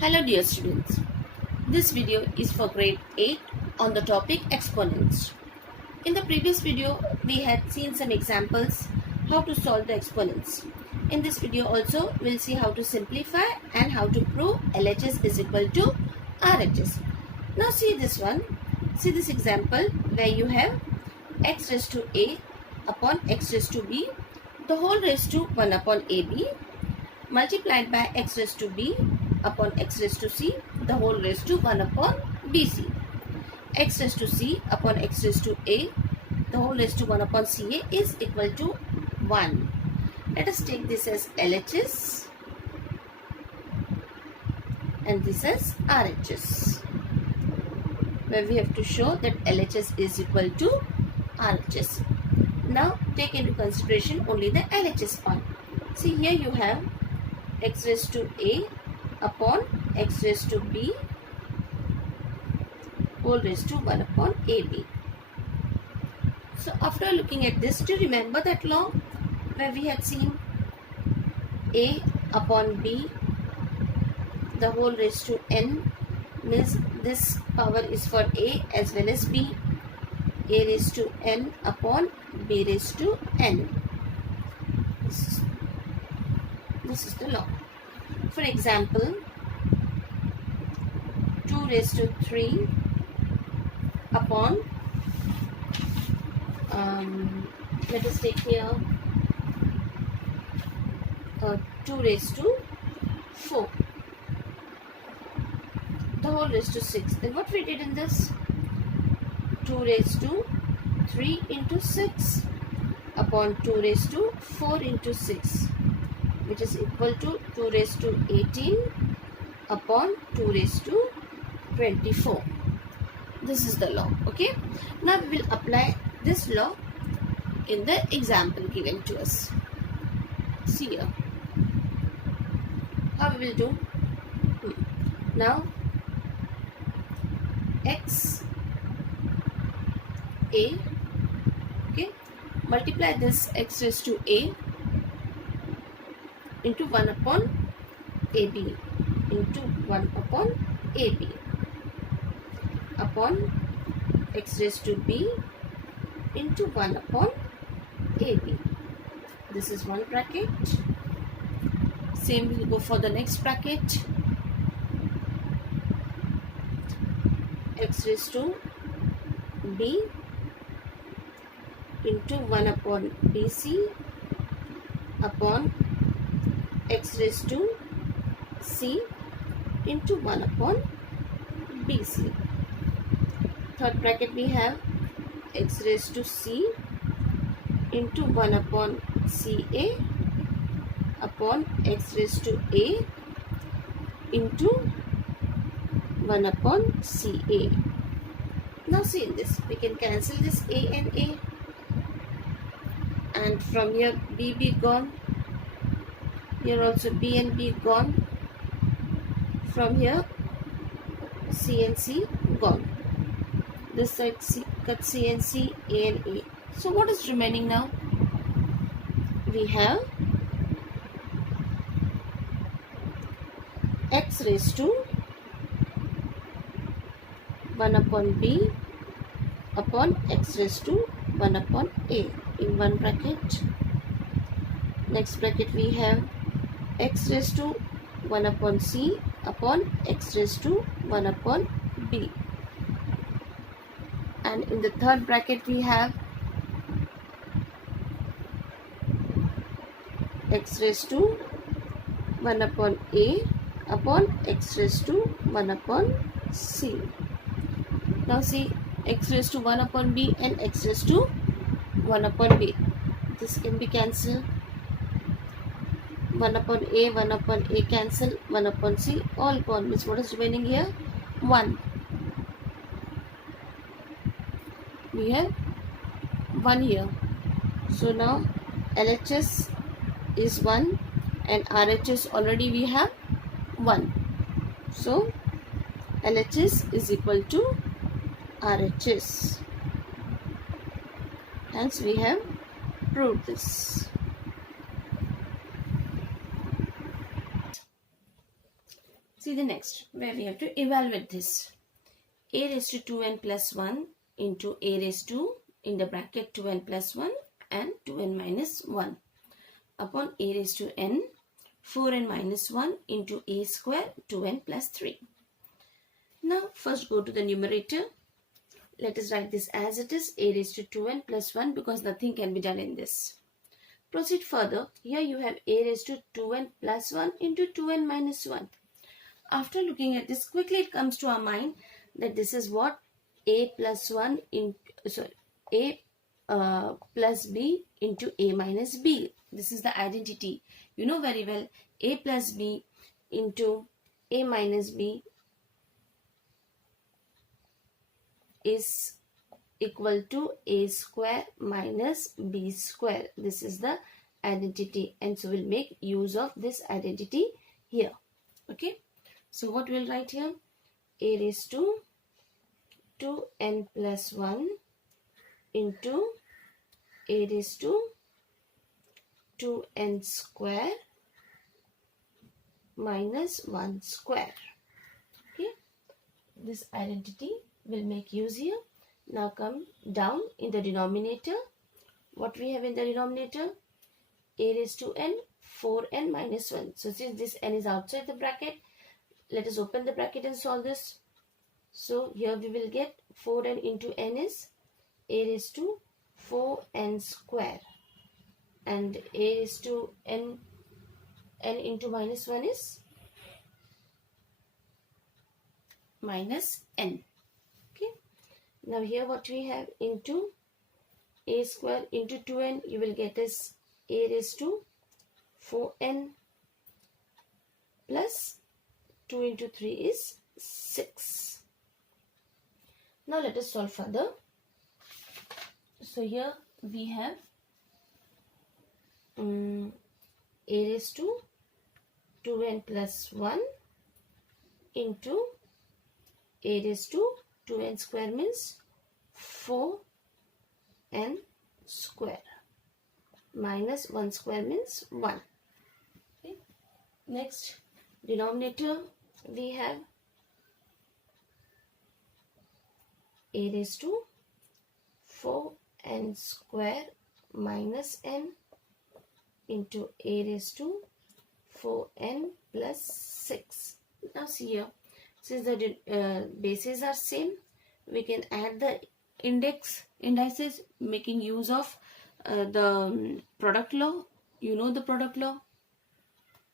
Hello dear students, this video is for grade 8 on the topic exponents. In the previous video, we had seen some examples how to solve the exponents. In this video also, we'll see how to simplify and how to prove LHS is equal to RHS. Now see this one, see this example where you have x raised to a upon x raised to b, the whole raised to 1 upon ab multiplied by x raised to b upon x raised to c, the whole raised to 1 upon bc. X raised to c upon x raised to a, the whole raised to 1 upon ca is equal to 1. Let us take this as LHS and this as RHS, where we have to show that LHS is equal to RHS. Now take into consideration only the LHS part. See, here you have x raised to a upon x raised to b whole raised to 1 upon ab. So after looking at this, do you remember that law where we had seen a upon b the whole raised to n, means this power is for a as well as b, a raised to n upon b raised to n. This is the law. For example, 2 raised to 3 upon, let us take here 2 raised to 4, the whole raised to 6. Then what we did in this? 2 raised to 3 into 6 upon 2 raised to 4 into 6, which is equal to 2 raised to 18 upon 2 raised to 24. This is the law. Okay. Now we will apply this law in the example given to us. See here. How we will do? Now x a, okay, multiply this x raised to a into 1 upon ab into 1 upon ab upon x raised to b into 1 upon ab. This is one bracket. Same will go for the next bracket. X raised to b into 1 upon bc upon x raised to c into 1 upon bc. Third bracket we have x raised to c into 1 upon ca upon x raised to a into 1 upon ca. Now see in this, we can cancel this a and a, and from here b gone. Here also b and b gone. From here c and c gone. This side c, cut c and c, a and a. So what is remaining now? We have x raised to 1 upon b upon x raised to 1 upon a in one bracket. Next bracket we have x raised to 1 upon c upon x raised to 1 upon b, and in the third bracket we have x raised to 1 upon a upon x raised to 1 upon c. Now see, x raised to 1 upon b and x raised to 1 upon b, this can be cancelled. 1 upon a cancel, 1 upon c all gone, means what is remaining here? 1. We have 1 here. So now LHS is 1 and RHS already we have 1. So LHS is equal to RHS. Hence we have proved this. See the next, where we have to evaluate this. A raised to 2n plus 1 into a raised to, in the bracket, 2n plus 1 and 2n minus 1 upon a raised to n, 4n minus 1 into a square, 2n plus 3. Now first go to the numerator. Let us write this as it is, a raised to 2n plus 1, because nothing can be done in this. Proceed further. Here you have a raised to 2n plus 1 into 2n minus 1. After looking at this, quickly it comes to our mind that this is what? A plus 1 into, a plus b into a minus b. This is the identity. You know very well, a plus b into a minus b is equal to a square minus b square. This is the identity, and so we'll make use of this identity here. Okay, so what we'll write here? A raised to 2n plus 1 into a raised to 2n square minus 1 square. Okay, this identity will make use here. Now come down in the denominator. What we have in the denominator? A raised to n, 4n minus 1. So since this n is outside the bracket, let us open the bracket and solve this. So here we will get 4n into n is a raised to 4n square, and a raised to n into minus 1 is minus n. Okay. Now here what we have, into a square into 2n, you will get as a raised to 4n plus 2 into 3 is 6. Now let us solve further. So here we have a raised to 2n plus 1 into a raised to 2n square means 4n square minus 1 square means 1. Okay. Next, denominator we have a raised to 4n square minus n into a raised to 4n plus 6. Now see here, since the bases are same, we can add the indices, making use of the product law. You know the product law,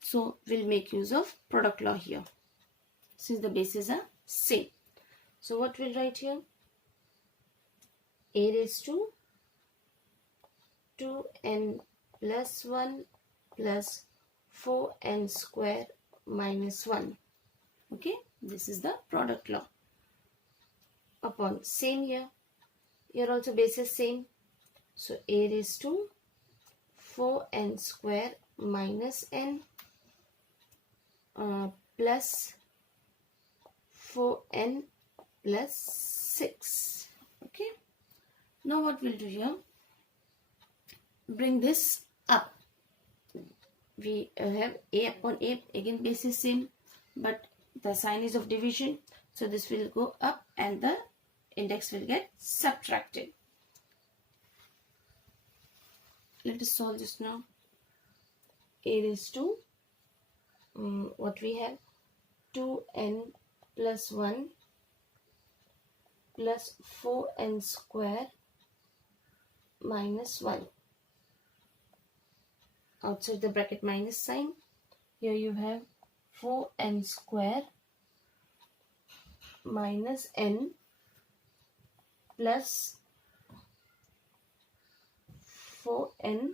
so we'll make use of product law here since the bases are same. So what we'll write here? A raised to 2n plus 1 plus 4n square minus 1. Okay, this is the product law. Upon same here also bases same. So a raised to 4n square minus n plus 4n plus 6. Okay. Now what we'll do here, bring this up. We have a upon a, again base is same, but the sign is of division, so this will go up and the index will get subtracted. Let us solve this now. A raised to what we have, 2n plus 1 plus 4n square minus 1. Outside the bracket minus sign. Here you have 4n square minus n plus 4n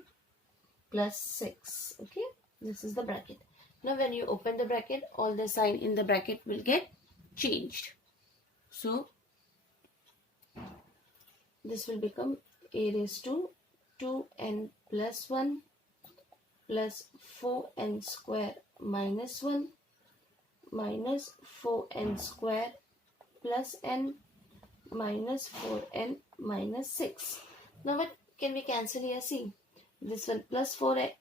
plus 6. Okay, this is the bracket. Now when you open the bracket, all the sign in the bracket will get changed. So this will become a raised to 2n plus 1 plus 4n square minus 1 minus 4n square plus n minus 4n minus 6. Now what can we cancel here? See, this one plus 4n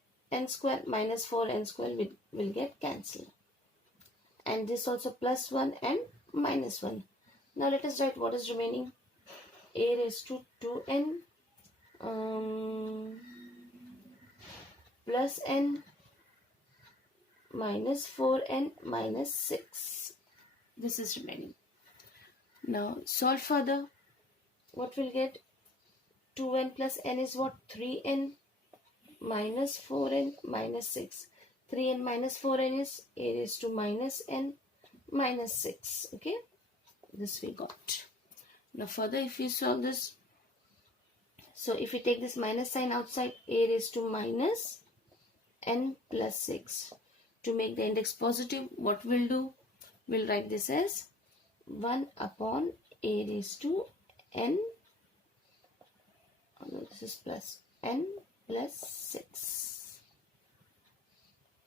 square minus 4n square will get cancelled. and this also plus 1 and minus 1. Now let us write what is remaining. A raised to 2n plus n minus 4n minus 6. This is remaining. Now solve further. What we'll get? 2n plus n is what? 3n minus 4n minus 6. 3n minus 4n is a raised to minus n minus 6. Okay, this we got. Now further, if we solve this, so if we take this minus sign outside, a raised to minus n plus 6. To make the index positive, what we'll do? We'll write this as 1 upon a raised to n. Oh no, this is plus n plus 6.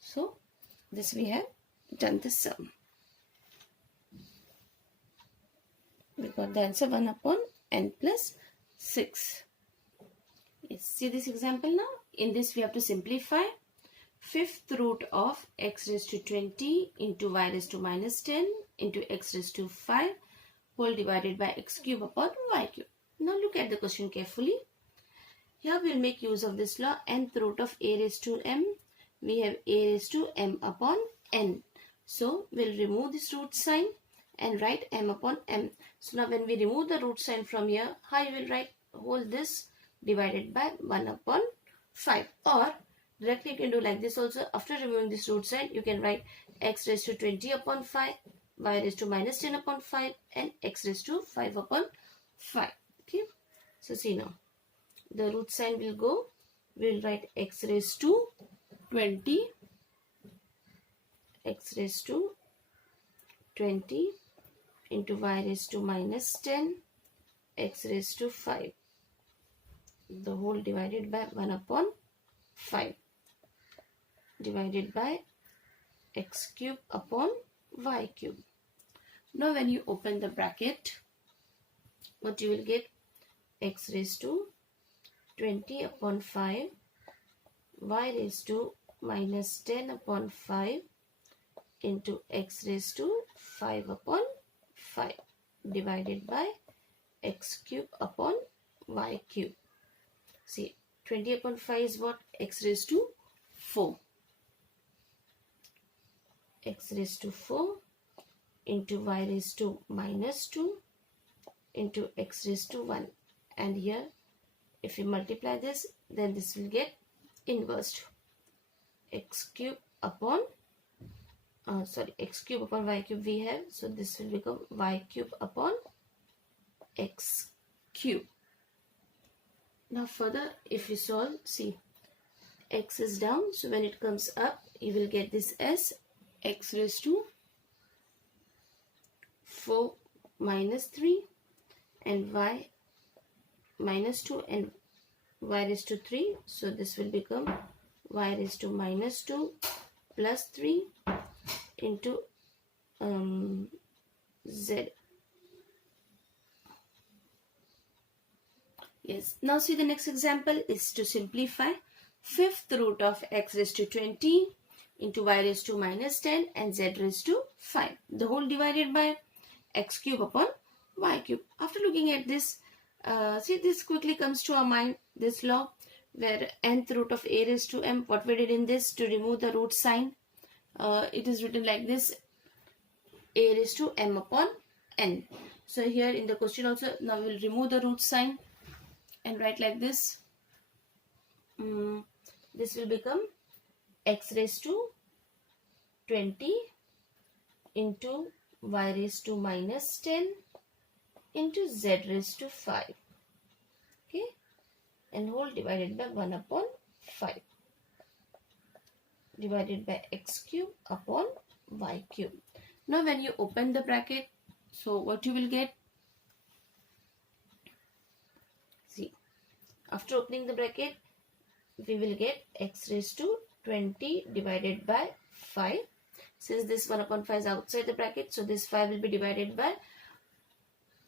So this we have done the sum. We got the answer 1 upon n plus 6. Yes, see this example now. In this we have to simplify. Fifth root of x raised to 20 into y raised to minus 10 into x raised to 5 whole divided by x cube upon y cube. Now look at the question carefully. Here we will make use of this law. Nth root of a raised to m. We have a raised to m upon n. So we will remove this root sign and write m upon m. So now when we remove the root sign from here, how you will write whole this divided by 1 upon 5, or directly you can do like this also. After removing this root sign, you can write x raised to 20 upon 5, y raised to minus 10 upon 5 and x raised to 5 upon 5. Okay, so see now the root sign will go. We will write x raised to 20, x raised to 20 into y raised to minus 10, x raised to 5. The whole divided by 1 upon 5 divided by x cube upon y cube. Now when you open the bracket, what you will get? X raised to 20 upon 5, y raised to minus 10 upon 5 into x raised to 5 upon 5 divided by x cube upon y cube. See, 20 upon 5 is what? X raised to 4. X raised to 4 into y raised to minus 2 into x raised to 1. And here, if you multiply this, then this will get inversed. X cube upon x cube upon y cube we have. So this will become y cube upon x cube. Now further, if you solve, see, x is down. So when it comes up, you will get this as x raised to 4 minus 3 and y minus 2 and y raised to 3. So this will become y raised to minus 2 plus 3 into z. Yes. Now see the next example is to simplify. Fifth root of x raised to 20 into y raised to minus 10 and z raised to 5. The whole divided by x cube upon y cube. After looking at this, see this quickly comes to our mind, this law where nth root of a raised to m. What we did in this, to remove the root sign, it is written like this, a raised to m upon n. So here in the question also, now we will remove the root sign and write like this. This will become x raised to 20 into y raised to minus 10 into z raised to 5. Okay, and whole divided by 1 upon 5 divided by x cube upon y cube. Now when you open the bracket, so what you will get? See, after opening the bracket, we will get x raised to 20 divided by 5. Since this 1 upon 5 is outside the bracket, so this 5 will be divided by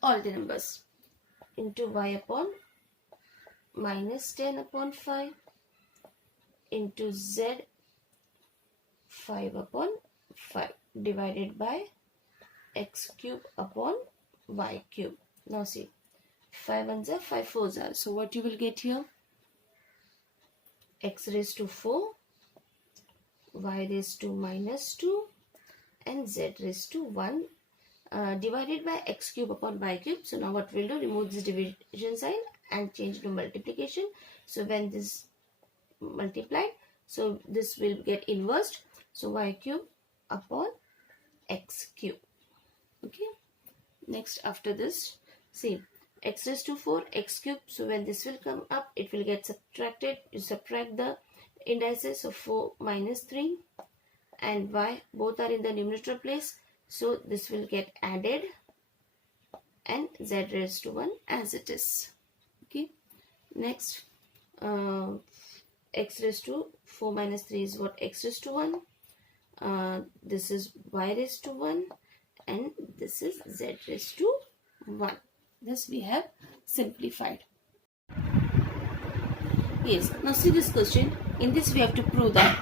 all the numbers into y upon minus 10 upon 5 into z 5 upon 5 divided by x cube upon y cube. Now see, 5 ones are 5 fours are. So what you will get here? X raised to 4, y raised to minus 2 and z raised to 1 divided by x cube upon y cube. So now what we'll do, remove this division sign and change to multiplication. So when this multiplied, so this will get inversed. So y cube upon x cube. Okay. Next after this, see, x raised to 4, x cube. So when this will come up, it will get subtracted. You subtract the indices of 4 minus 3 and y, both are in the numerator place. So this will get added and z raised to 1 as it is. Okay. Next, x raised to 4 minus 3 is what? X raised to 1. This is y raised to 1 and this is z raised to 1. This we have simplified. Yes, now see this question. In this we have to prove that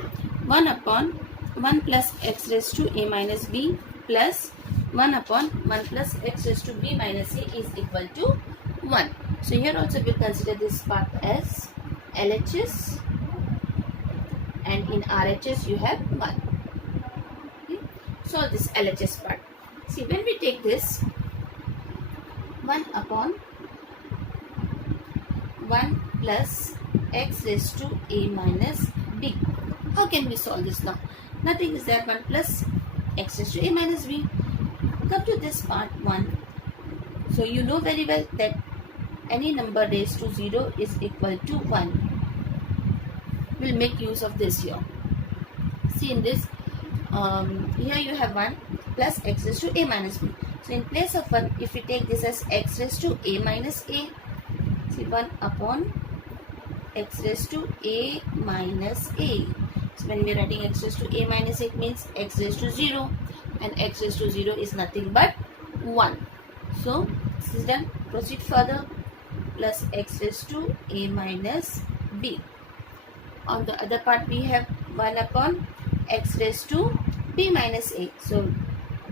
1 upon 1 plus x raised to a minus b plus 1 upon 1 plus x raised to b minus a is equal to 1. So here also we consider this part as LHS and in RHS you have 1. Okay. Solve this LHS part. See, when we take this 1 upon 1 plus x raised to a minus b. How can we solve this now? Nothing is there. 1 plus x raised to a minus b. Come to this part 1. So you know very well that any number raised to 0 is equal to 1. We'll make use of this here. See in this, here you have 1 plus x raised to a minus b. So in place of 1, if we take this as x raised to a minus a, see 1 upon x raised to a minus a. So when we are writing x raised to a minus a, it means x raised to 0 and x raised to 0 is nothing but 1. So this is done. Proceed further. Plus x raised to a minus b. On the other part we have 1 upon x raised to b minus a. So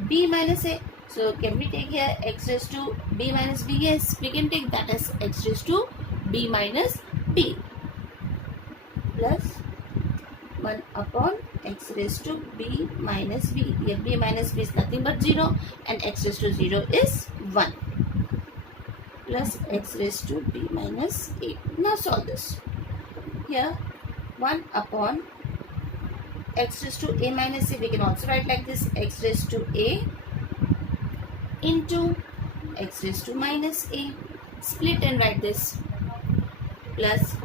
b minus a. So can we take here x raised to b minus b? Yes, we can take that as x raised to b minus b. Plus 1 upon x raised to b minus b. Here b minus b is nothing but 0 and x raised to 0 is 1. Plus x raised to b minus a. Now solve this. Here 1 upon x raised to a minus a, we can also write like this, x raised to a into x raised to minus a. Split and write this, plus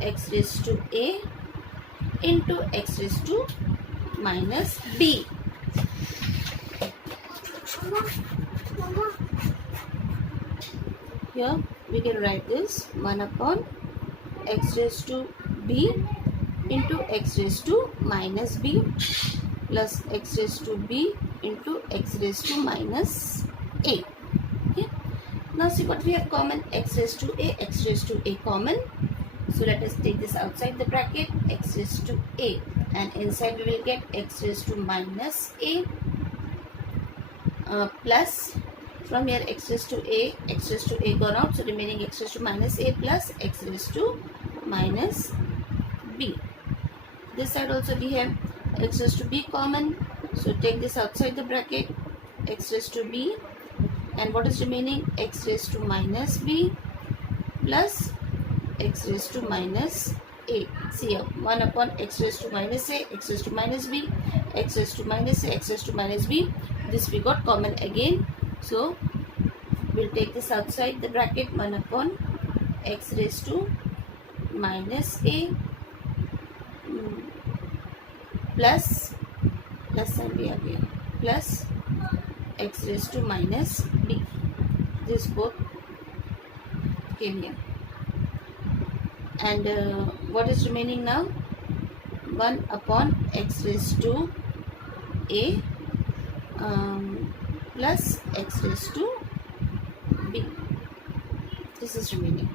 x raised to a into x raised to minus b. Here we can write this 1 upon x raised to b into x raised to minus b plus x raised to b into x raised to minus a. Okay. Now see what we have common, x raised to a common. So let us take this outside the bracket, x raised to a, and inside we will get x raised to minus a plus, from here x raised to a gone out, so remaining x raised to minus a plus x raised to minus b. This side also we have x raised to b common, so take this outside the bracket, x raised to b, and what is remaining, x raised to minus b plus x raised to minus a. See here, 1 upon x raised to minus a, x raised to minus b, x raised to minus a, x raised to minus b. This we got common again, so we'll take this outside the bracket, 1 upon x raised to minus a plus and b again plus x raised to minus b. This both came here. And what is remaining now? 1 upon x raised to a plus x raised to b. This is remaining.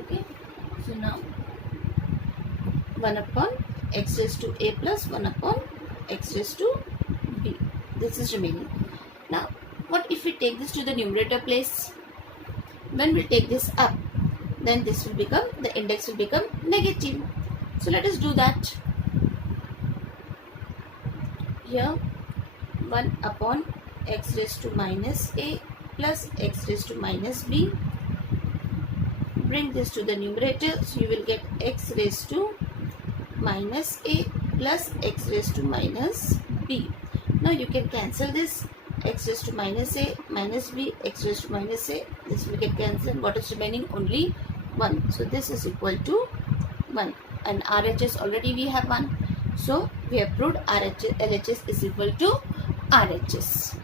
Okay. So now 1 upon x raised to a plus 1 upon x raised to this is remaining. Now what if we take this to the numerator place? When we take this up, then this will become, the index will become negative. So let us do that. Here 1 upon x raised to minus a plus x raised to minus b. Bring this to the numerator, so you will get x raised to minus a plus x raised to minus b. Now you can cancel this, x raised to minus a minus b, x raised to minus a, this will get cancelled. What is remaining? Only 1. So this is equal to 1, and RHS already we have 1. So we have proved LHS is equal to RHS.